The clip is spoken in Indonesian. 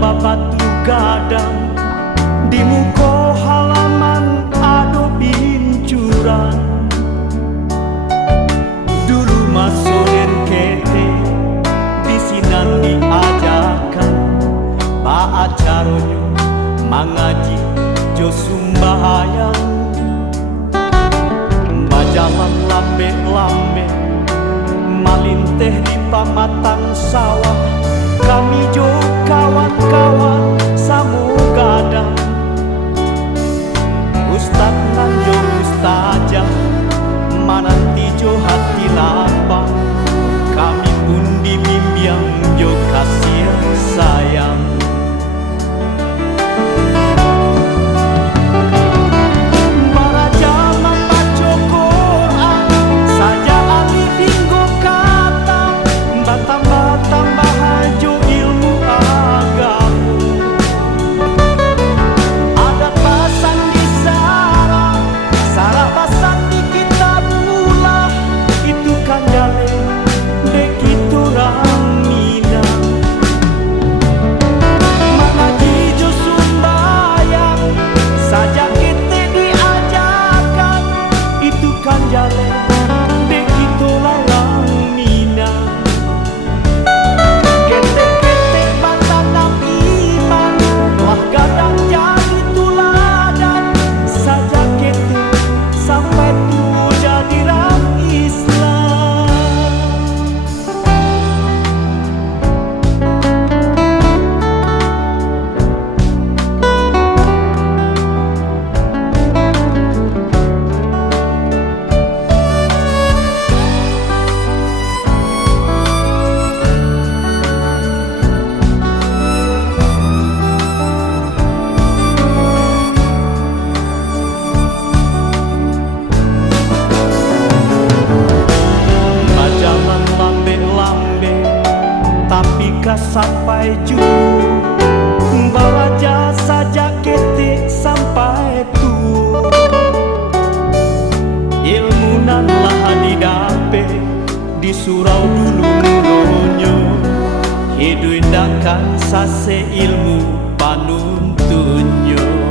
tamba batu gadang di muka halaman ado bincuran. Dulu masoden kete di sinan diajakan Pak acaronyo mangaji jo sumbayang. Bajaman lambe-lambe malinteh di pamatang sawah, kami jo kawan-kawan samu gadang. Ustad nan jo ustazah mananti jo hati lapang, kami pun dibimbing jo kasih sayang. Sampai juru baraja saja ketik sampai tu ilmu nan lah didape di surau dulu nonyo hidup indakan sase ilmu panuntunyo.